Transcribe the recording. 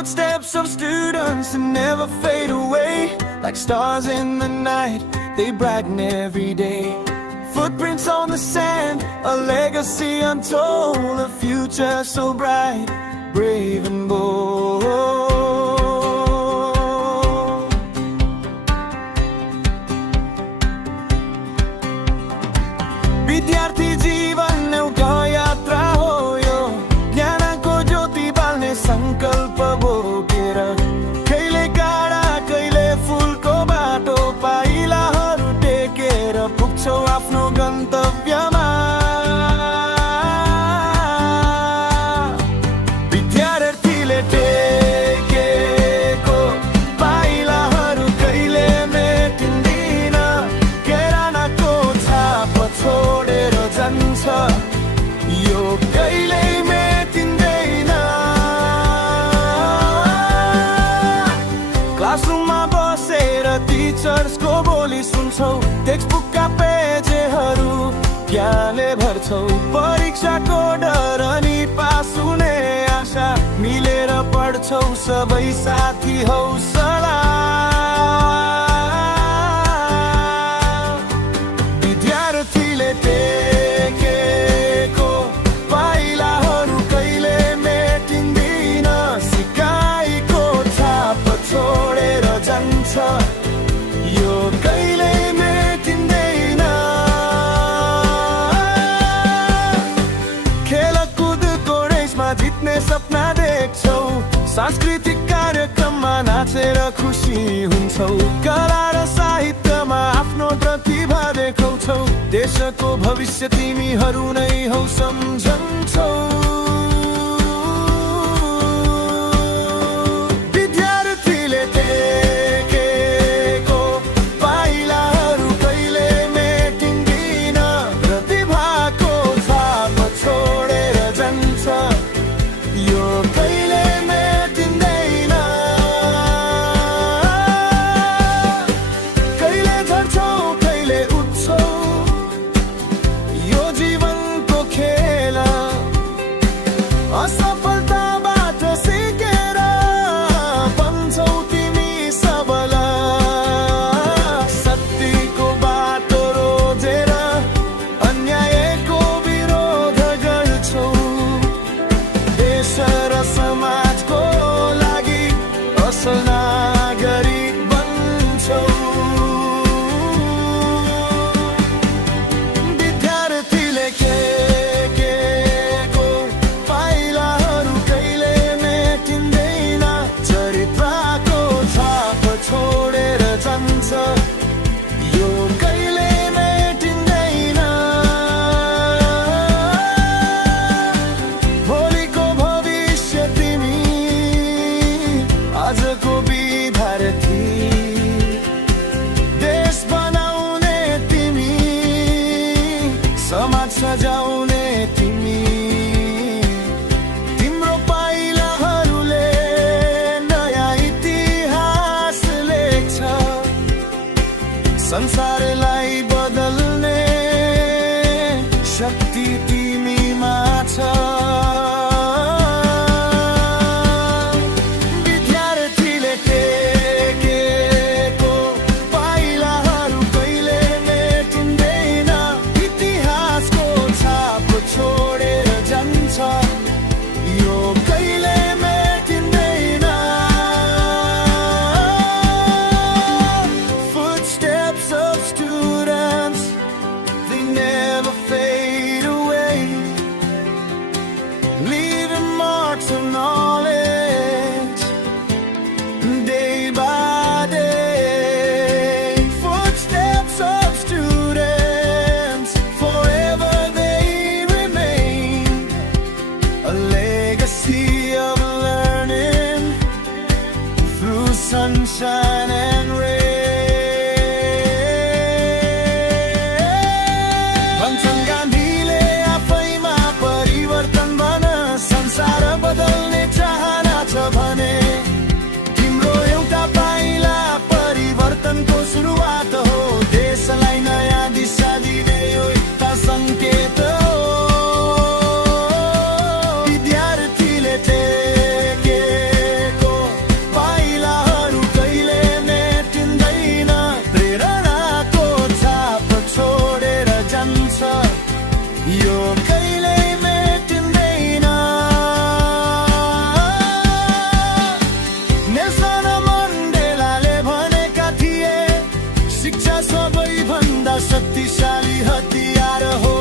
Footsteps of students that never fade away. Like stars in the night, they brighten every day. Footprints on the sand, a legacy untold. A future so bright, brave and bold. विद्यार्थी जीवन एउटा यात्रा हो यो, ज्ञानको ज्योति बाल्ने संकल्प बोकेर। कहिले गाडा कहिले फुलको बाटो, पाइलाहरू टेकेर पुग्छौ आफ्नो गन्तव्यमा। विद्यार्थीले टेकेको पाइलाहरू कहिले मेटिँदैन, केरानाको छाप छोडेर जान्छ, यो कहिले मेटिँदैन। क्लासरुममा बसेर टिचर्सको बोली सुन्छौ, टेक्स्टबुकका पेजहरू ज्ञानले भर्छौ। परीक्षाको डर अनि पास हुने आशा, मिलेर पढ्छौ सबै साथी हौसला। विद्यार्थीले टेकेको पाइलाहरू कहिले मेटिँदैन, सिकाइको छाप छोडेर जान्छ, यो कहिले मेटिँदैन। खेलकुदको रेसमा जित्ने सपना देख्छौ, सांस्कृतिक कार्यक्रममा नाचेर खुसी हुन्छौ। कला र साहित्यमा आफ्नो प्रतिभा देखाउँछौ, देशको भविष्य तिमीहरू नै हौ सम्झन्छौ। विद्यार्थीले टेकेको पाइलाहरू कहिले मेटिँदैन, प्रतिभाको छाप छोडेर जान्छ, यो कहिले मेटिँदैन। कहिले झर्छौ कहिले उठ्छौ, यो जीवनको खेल। असफलताबाट सिकेर बन्छौ तिमी सबल। शक्तिको बाटो रोजेर अन्यायको विरोध गर्छौ, देश र समाजको लागि असल नागरिक बन्छौ। विद्यार्थीले टेकेको पाइलाहरू कहिले मेटिँदैन, चरित्रको छाप छोडेर जान्छ, यो कहिले मेटिँदैन। भोलिको भविष्य तिमी, आजको विद्यार्थी। देश बनाउने तिमी, समाज सजाउने तिमी। तिम्रो पाइलाहरूले नयाँ इतिहास लेख्छ, संसारलाई बदल्ने शक्ति तिमीमा छ। विद्यार्थीले टेकेको पाइलाहरू कहिले मेटिँदैन, इतिहासको छाप शक्तिशाली हतियार हो